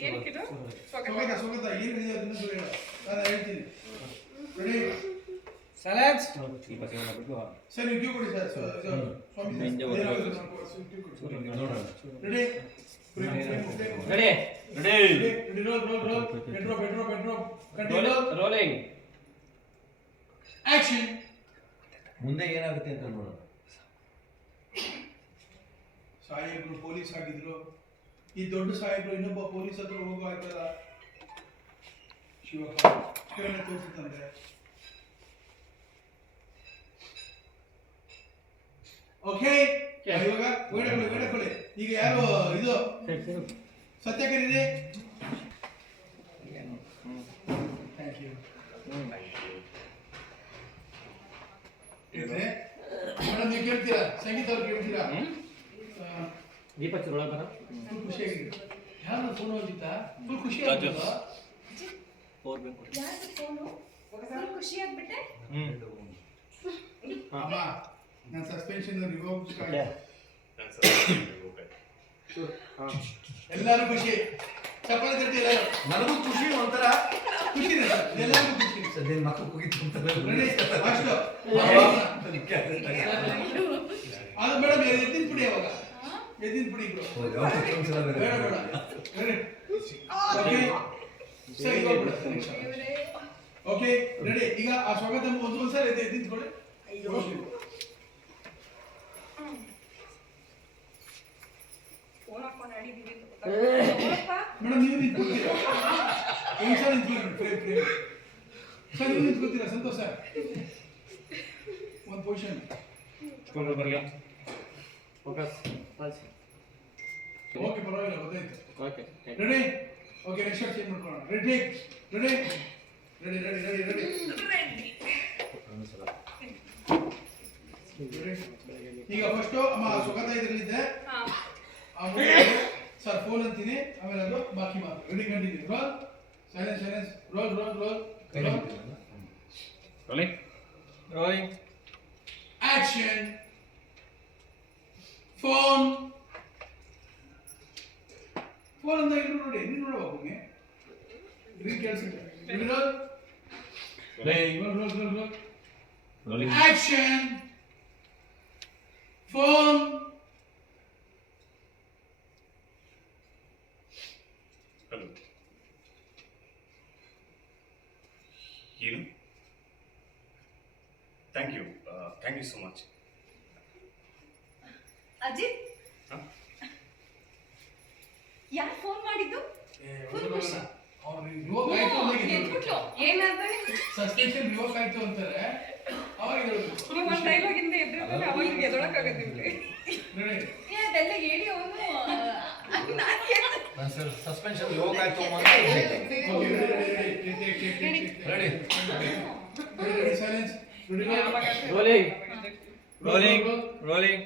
ಏನಕ್ಕಿದು ಸ್ವಾಗತ ಸ್ವಾಗತ ಸ್ವಾಗತ ಏನು ಇದೆ ಅದನ್ನ ಹೇಳು. ನಾನು ಹೇಳ್ತೀನಿ. ರೆಡಿ ಸೈಲೆನ್ಸ್ ಸರ್ ನೀವು ಕ್ಯೂ ಕೊಡಿ ಸರ್. ಸ- ಇದು, ಸ್ವಾಮಿ ಸರ್. ಹಿಂದೆ ಏನಾಗುತ್ತೆ ಹೋಗ್ಬೇಕು. ನಾವು ಸ್ವಲ್ಪ ready ready ready ready roll roll roll ಬೆಡ್ರೋಪ್ ಬೆಡ್ರೋಪ್ ಬೆಡ್ರೋಪ್ ಕಂಟಿನ್ಯೂ ರೋಲಿಂಗ್ ಆಕ್ಷನ್ ಮುಂದೆ ಏನಾಗುತ್ತೆ ಅಂತ ನೋಡೋಣ. ಸಾಹೇಬ್ರು ಪೊಲೀಸ್ ಆಗಿದ್ರು. ಈ ದೊಡ್ಡ ಸಾಹೇಬರು ಇನ್ನೊಬ್ಬ ಪೊಲೀಸ್ ಹತ್ರ ಹೋಗೋ ಆಯ್ತಲ್ಲ ಶಿವಪ್ಪ ಶಿವನ ತೋರಿಸುತ್ತಂತೆ ಓಕೆ ಇವಾಗ ಬೇಡಕೊಳ್ಳಿ ಈಗ ಯಾರು ಇದು? ಸತ್ಯ ಕರೀರಿ ಥ್ಯಾಂಕ್ ಯು ಮೇಡಮ್ ನೀವು ಕೇಳ್ತೀರಾ? ಸಂಗೀತ ಅವ್ರು ಕೇಳ್ತೀರಾ? ದೀಪ ಚುರುಳ ಬರ. ಫುಲ್ ಖುಷಿಯಾಗಿದೆ. ಯಾರು ಫೋನ್ ಹೋಗಿತ್ತಾ? ಫುಲ್ ಖುಷಿ ಫೋನು ಫುಲ್ ಖುಷಿ ಆಗ್ಬಿಟ್ಟೆ? ಅಮ್ಮ ನನ್ನ ಸಸ್ಪೆನ್ಷನ್ ರಿವೋಕ್ ಎಲ್ಲರೂ ಖುಷಿ. ಚಪ್ಪಲಿ ತಟ್ಟಿ ಎಲ್ಲರೂ? ನನಗೂ ಖುಷಿ ಒಂಥರ. ಖುಷಿ ಎಲ್ಲರಿಗೂ ಖುಷಿ. ಸದ್ಯ ಮಕ್ಕಳು ಕುಗಿತು ಅಂತ ರೆಡಿ ಫಸ್ಟ್ ಅದು ಮೇಡಮ್ ಎದ್ದಿನ ಪುಡಿ ಅವಾಗ ಎದ್ದಿನ ಬಿಡಿ ಇಬ್ರು ಬೇಡ ಓಕೆ. ಸರಿ. ಓಕೆ ರೆಡಿ ಈಗ ಆ ಸ್ವಾಗತ ಒಂದು ಸರಿ ಎದ್ದು. ನೋಡಪ್ಪ. ಮೇಡಮ್ ನೀವು ನಿಂತ್ಕೊಳ್ತೀರಾ? ಒಂದು ಸಲ ನಿಂತ್ಕೊಳ್ಳಿ ಸರ್ ನೀವು ನಿಂತ್ಕೊಳ್ತೀರಾ? ಸಂತೋಷ. ಒಂದು ಪೊಸಿಷನ್ ಬರ್ಗ ಫೋಕಸ್ ಓಕೆ. ಪರವಾಗಿಲ್ಲ ಗೊತ್ತಾಯ್ತು. Okay ready okay next change ಮಾಡ್ಕೊಳ್ಳೋಣ? Ready ready ready ready ready ready ಈಗ ಫಸ್ಟ್ ಅಮ್ಮ ಸುಖದ ಇದರಲ್ಲಿದ್ದೆ. ಹಾ. ಸರ್ ಫೋನ್ ಅಂತೀನಿ. ಆಮೇಲೆ ಅದು ಬಾಕಿ ಮಾತು. Ready continue roll silence silence roll roll roll rolling rolling action phone phone ಅಂತ ಇದ್ರು ನೋಡಿ ನೀನು ನೋಡಬೇಕು ನೀ ರೀ ಕೇಳಿಸುತ್ತೆ ready roll roll roll roll roll rolling Action! Phone! Hello ಏನು thank you thank you so much Ajith ಯಾರು ಫೋನ್ ಮಾಡಿದ್ದು? ಫುಲ್ ಖುಷಿ. ಎದ್ಬಿಟ್ಲು ಏನಾದ್ರೆ ಸಸ್ಪೆನ್ಷನ್ ರಿವೋಕ್ ಆಯ್ತು ಅಂತಾರೆ. ಅವಾಗ ನೀವು ಒಂದು ಡೈಲಾಗ್ ಇಂದ ಅವಾಗ ಅದೆಲ್ಲ ಹೇಳಿ ಅವನು. ಸಸ್ಪೆನ್ಷನ್ ರಿವೋಕ್ ಆಯ್ತು ರೆಡಿ ರೋಲಿಂಗ್ ರೋಲಿಂಗ್